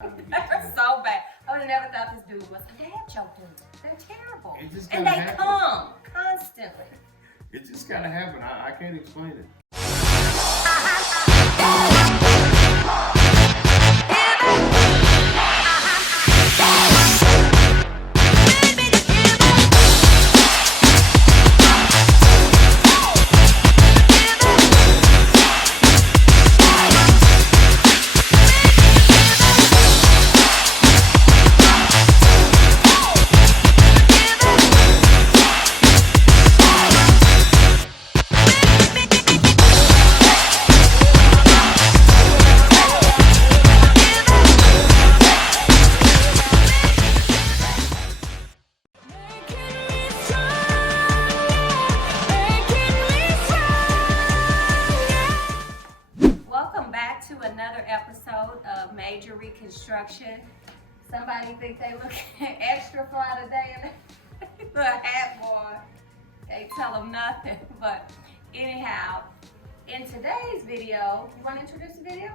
They're so bad. I would have never thought this dude was a dad joke dude. They're terrible. And they come constantly. It just gotta happen. I can't explain it. Another episode of Major Reconstruction. Somebody think they look extra fly today and the hat boy. They tell them nothing. But anyhow, in today's video, you want to introduce the video?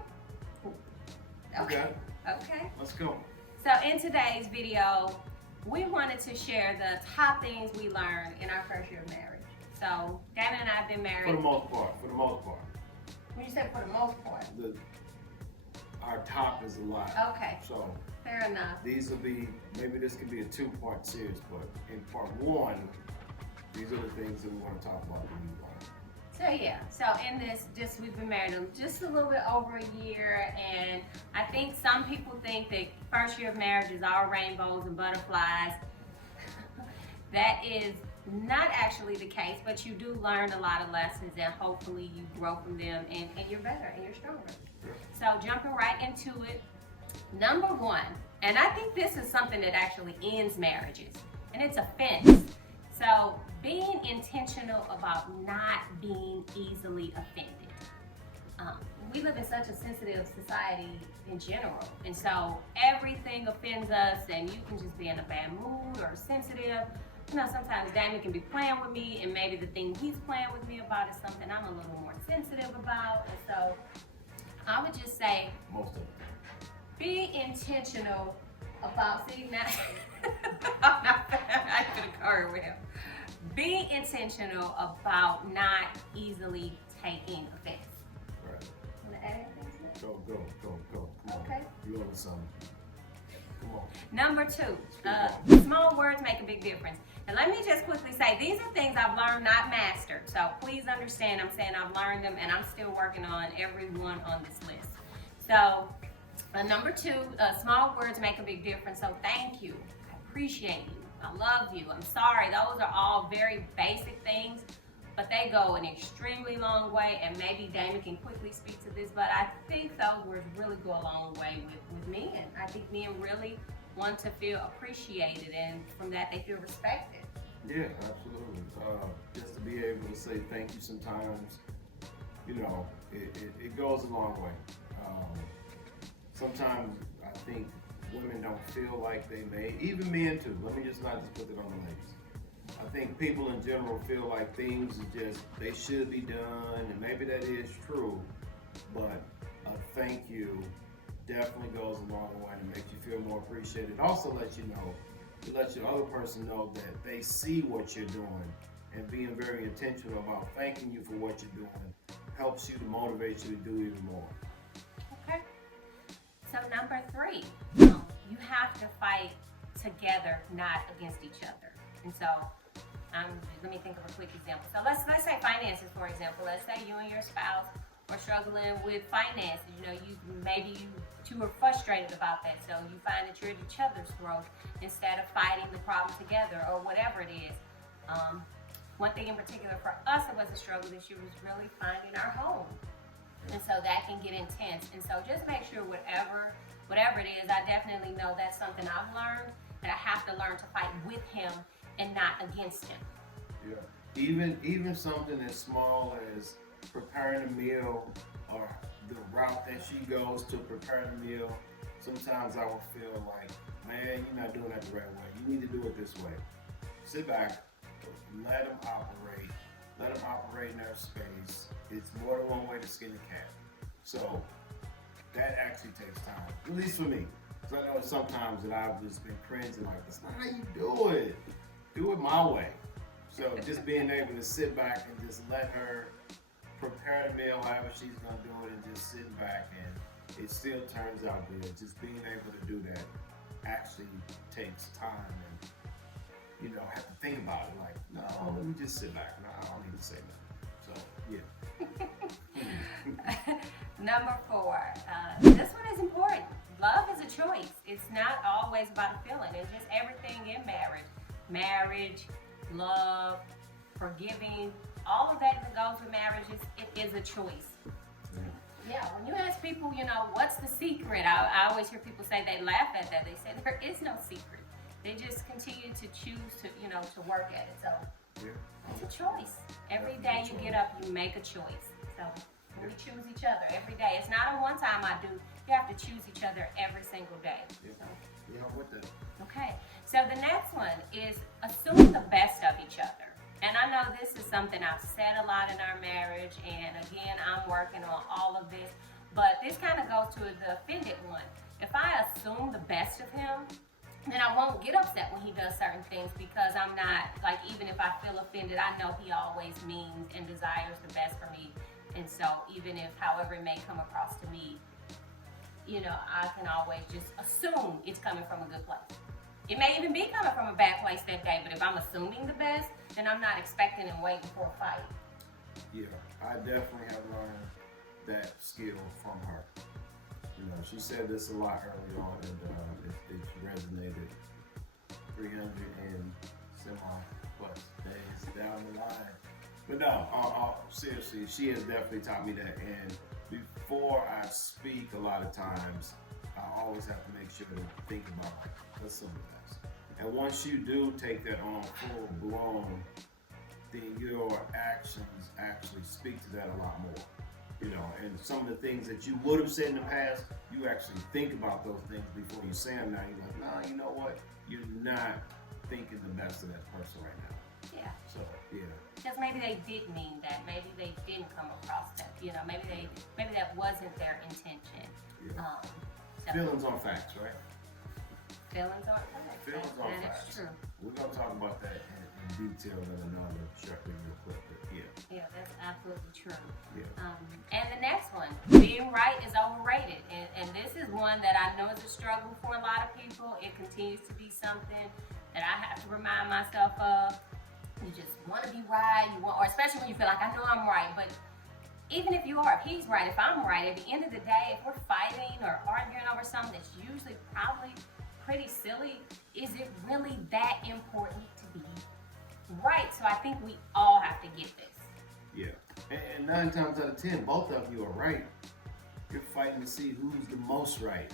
Okay. Okay. Let's go. So in today's video, we wanted to share the top things we learned in our first year of marriage. So Damon and I have been married. For the most part. When you say for the most part? Our top is a lot. Okay. So fair enough. These will be, maybe this could be a 2-part series, but in part 1, these are the things that we want to talk about when we want. So yeah, so in this, we've been married just a little bit over a year, and I think some people think that first year of marriage is all rainbows and butterflies. That is not actually the case, but you do learn a lot of lessons, and hopefully you grow from them, and you're better and you're stronger. So jumping right into it, number 1, and I think this is something that actually ends marriages, and it's offense. So being intentional about not being easily offended. We live in such a sensitive society in general, and so everything offends us, and you can just be in a bad mood or sensitive. You know, sometimes Damon can be playing with me, and maybe the thing he's playing with me about is something I'm a little more sensitive about, and so I would just say, most of it. Be intentional about, see now, I could occur with him. Be intentional about not easily taking offense. Right. Want to add anything to that? Go. Come on. Okay. You on to something. Come on. Number 2, small words make a big difference. And let me just quickly say, these are things I've learned, not mastered. So please understand, I'm saying I've learned them, and I'm still working on every one on this list. So number 2, small words make a big difference. So thank you, I appreciate you, I love you, I'm sorry. Those are all very basic things, but they go an extremely long way, and maybe Damon can quickly speak to this, but I think those words really go a long way with men. I think men really want to feel appreciated, and from that they feel respected. Yeah, absolutely. Just to be able to say thank you sometimes, you know, it goes a long way. Sometimes I think women don't feel like they may, even men too. Let me just not just put it on the ladies. I think people in general feel like things are just, they should be done, and maybe that is true, but a thank you definitely goes a long way to make you feel more appreciated. Also let you know, to let your other person know that they see what you're doing, and being very intentional about thanking you for what you're doing helps you to motivate you to do even more. Okay. So number 3, you have to fight together, not against each other. And so let me think of a quick example. So let's say finances, for example. Let's say you and your spouse are struggling with finances. You know, maybe you two are frustrated about that, so you find that you're at each other's throat instead of fighting the problem together, or whatever it is. One thing in particular for us that was a struggle this year was really finding our home, and so that can get intense. And so just make sure whatever it is, I definitely know that's something I've learned, that I have to learn to fight with him and not against him. Yeah, even something as small as preparing a meal, or the route that she goes to prepare the meal. Sometimes I will feel like, man, you're not doing that the right way. You need to do it this way. Sit back, let them operate. Let them operate in their space. It's more than one way to skin a cat. So that actually takes time, at least for me. Because I know sometimes that I've just been cringing, like, that's not how you do it. Do it my way. So just being able to sit back and just let her prepare the meal however she's going to do it, and just sitting back, and it still turns out good. Just being able to do that actually takes time, and have to think about it. Like, no, let me just sit back. No, I don't need to say nothing. So yeah. Number 4, this one is important. Love is a choice. It's not always about a feeling. It's just everything in marriage, love, forgiving, all of that goes with marriage. It is a choice. Yeah, when you ask people, what's the secret? I always hear people say, they laugh at that. They say there is no secret. They just continue to choose to, to work at it. So it's a choice. Every day you get up, you make a choice. So we choose each other every day. It's not a one time I do. You have to choose each other every single day. So. With that. Okay, so the next one is assume the best of each other. And I know this is something I've said a lot in our marriage, and again, I'm working on all of this, but this kind of goes to the offended one. If I assume the best of him, then I won't get upset when he does certain things, because I'm not, like, even if I feel offended, I know he always means and desires the best for me. And so even if, however it may come across to me, I can always just assume it's coming from a good place. It may even be coming from a bad place that day, but if I'm assuming the best, then I'm not expecting and waiting for a fight. Yeah, I definitely have learned that skill from her. She said this a lot early on, and it resonated 300 and plus days down the line. But no, seriously, she has definitely taught me that. And before I speak, a lot of times, I always have to make sure to think about, let's assume the best. And once you do take that on full blown, then your actions actually speak to that a lot more. And some of the things that you would have said in the past, you actually think about those things before you say them. Now you're like, nah, you know what? You're not thinking the best of that person right now. Yeah. So, yeah. Because maybe they did mean that. Maybe they didn't come across that. Maybe that wasn't their intention. Yeah. So. Feelings on facts, right? Feelings aren't facts. Feelings on that facts. Is true. We're going to talk about that in detail in another short video clip. But yeah, that's absolutely true. Yeah. And the next one, being right is overrated. And this is one that I know is a struggle for a lot of people. It continues to be something that I have to remind myself of. You just want to be right, or especially when you feel like, I know I'm right, but even if you are, if he's right, if I'm right, at the end of the day, if we're fighting or arguing over something that's usually probably pretty silly, is it really that important to be right? So I think we all have to get this. Yeah, and 9 times out of 10, both of you are right. You're fighting to see who's the most right.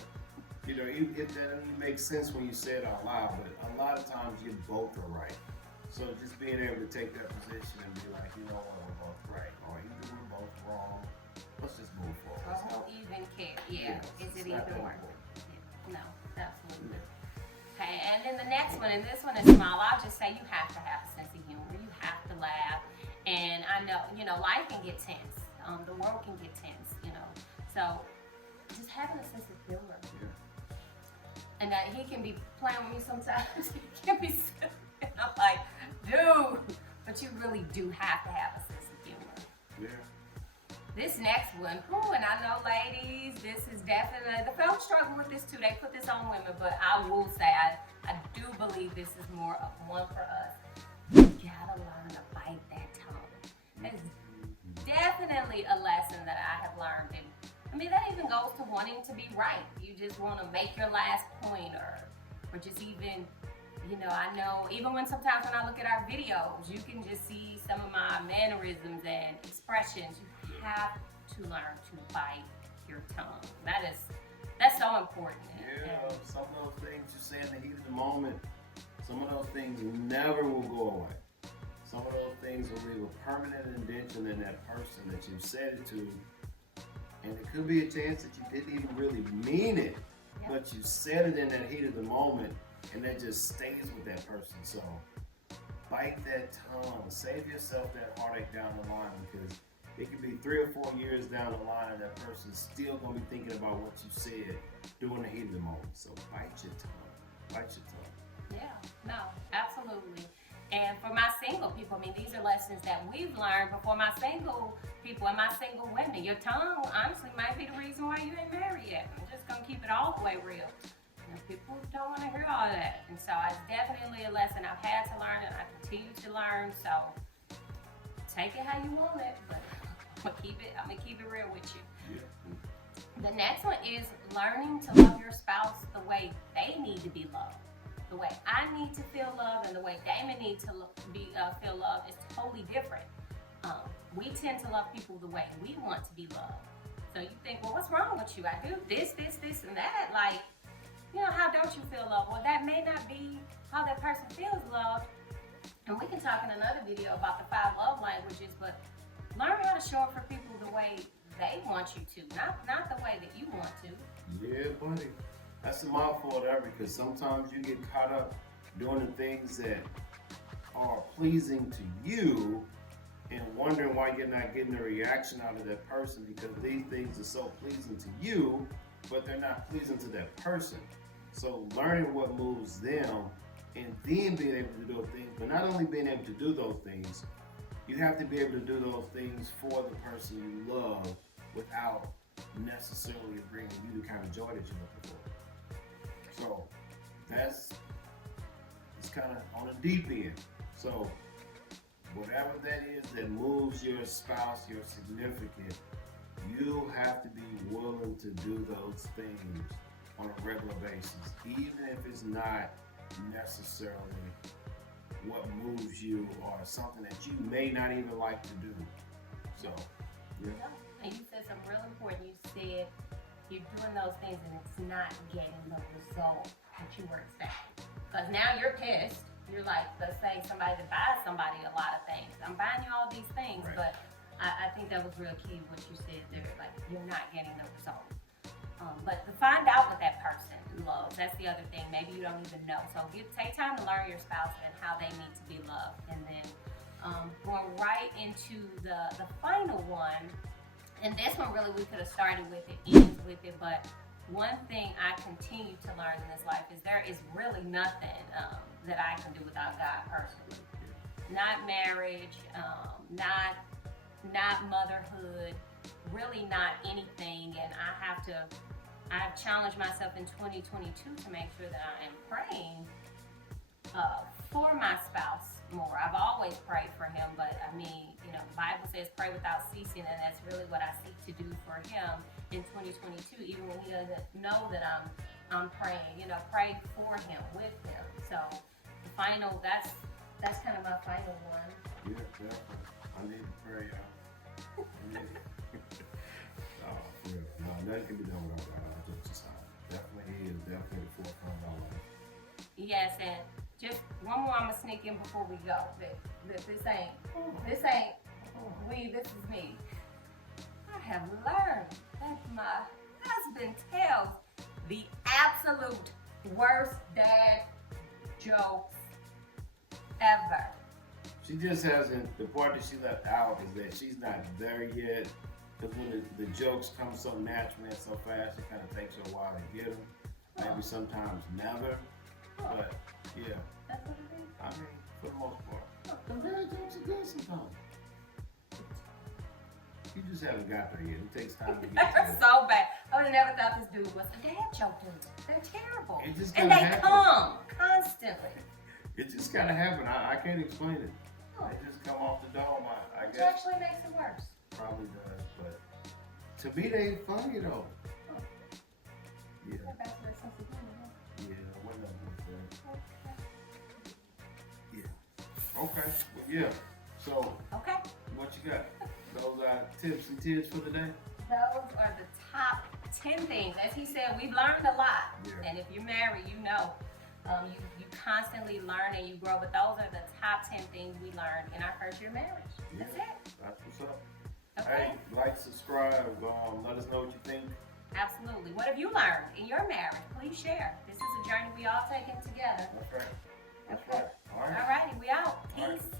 It doesn't make sense when you say it out loud, but a lot of times you both are right. So just being able to take that position and be like, you know what, we're both right, or either we're both wrong. Let's just move forward. I don't even care. Yeah, is it either or? Yeah. No, absolutely. Yeah. Okay, and then the next one, and this one is small. I'll just say you have to have a sense of humor. You have to laugh. And I know, life can get tense. The world can get tense, So just having a sense of humor. Yeah. And that he can be playing with me sometimes. He can be silly. And I'm like, dude, but you really do have to have a sense of humor. Yeah. This next one, and I know, ladies, this is definitely, the folks struggle with this too. They put this on women, but I will say, I do believe this is more of one for us. You gotta learn to bite that tongue. That's definitely a lesson that I have learned. And I mean, that even goes to wanting to be right. You just want to make your last point, or just even, I know, even sometimes when I look at our videos, you can just see some of my mannerisms and expressions. You have to learn to bite your tongue. That's so important. Yeah, some of those things you say in the heat of the moment, some of those things never will go away. Some of those things will leave a permanent indention in that person that you said it to. And it could be a chance that you didn't even really mean it, but you said it in that heat of the moment, and that just stays with that person. So bite that tongue. Save yourself that heartache down the line, because It could be 3 or 4 years down the line, and that person's still gonna be thinking about what you said during the heat of the moment. So bite your tongue. Bite your tongue. Yeah, no, absolutely. And for my single people, I mean, these are lessons that we've learned. But for my single people and my single women, your tongue honestly might be the reason why you ain't married yet. I'm just gonna keep it all the way real. You know, people don't want to hear all that, and so it's definitely a lesson I've had to learn, and I continue to learn. So take it how you want it, but I'm gonna keep it real with you. Yeah. The next one is learning to love your spouse the way they need to be loved. The way I need to feel loved and the way Damon needs to feel loved is totally different. We tend to love people the way we want to be loved. So you think, well, what's wrong with you? I do this, and that. Like, you know, how don't you feel loved? Well, that may not be how that person feels loved. And we can talk in another video about the 5 love languages, but learn how to show up for people the way they want you to, not the way that you want to. Yeah, buddy. That's a mouthful there, because sometimes you get caught up doing the things that are pleasing to you and wondering why you're not getting a reaction out of that person, because these things are so pleasing to you, but they're not pleasing to that person. So learning what moves them and then being able to do those things, but not only being able to do those things, you have to be able to do those things for the person you love without necessarily bringing you the kind of joy that you're looking for. So it's kind of on the deep end. So whatever that is that moves your spouse, your significant, you have to be willing to do those things on a regular basis, even if it's not necessarily what moves you or something that you may not even like to do. So, yeah. And you said something real important. You said you're doing those things and it's not getting the result that you were expecting. Because now you're pissed. You're like, let's say somebody that buys somebody a lot of things. I'm buying you all these things, right. But I think that was real key what you said there. Like, you're not getting the result. But to find out what that person loves, that's the other thing. Maybe you don't even know. So take time to learn your spouse and how they need to be loved. And then going right into the final one. And this one really we could have started with it, ends with it, but one thing I continue to learn in this life is there is really nothing that I can do without God personally. Not marriage, not motherhood, really not anything. And I've challenged myself in 2022 to make sure that I am praying for my spouse more. I've always prayed for him, but I mean, you know, the Bible says pray without ceasing, and that's really what I seek to do for him in 2022, even when he doesn't know that I'm praying, you know, pray for him, with him. So the final, that's kind of my final one. Yeah, definitely. I need to pray, y'all. Oh, for real. No, nothing can be done without God. I'll just decide. Definitely, he is definitely the forefront of our life. Yes, and just one more I'm gonna sneak in before we go. This ain't this is me. I have learned that my husband tells the absolute worst dad jokes ever. She just hasn't, the part that she left out is that she's not there yet, because when the jokes come so naturally and so fast, it kind of takes her a while to get them. Maybe sometimes never, but yeah. That's what it is? I mean, for the most part. The real jokes are good sometimes. You just haven't got there yet. It takes time to get They're there. so bad. I would have never thought this dude was a dad joke dude. They're terrible. It just And gotta they happen. come constantly. It just gotta happen. I can't explain it. They just come off the dome. I Which guess actually makes it worse. probably does, but to me they ain't funny though. Yeah, They're back to their sense of humor, huh? yeah, I wouldn't have said. Okay. Yeah. Okay. Well, yeah. So Okay. what you got? Those are tips and tips for the day. Those are the top 10 things. As he said, we've learned a lot. Yeah. And if you're married, you know. You constantly learn and you grow, but those are the top 10 things we learned in our first year of marriage. That's Yeah. it. That's what's up. Okay. Hey, like, subscribe. Let us know what you think. Absolutely. What have you learned in your marriage? Please share. This is a journey we all taking together. That's right. That's Okay. right. All right. All righty, we out. All right. Peace.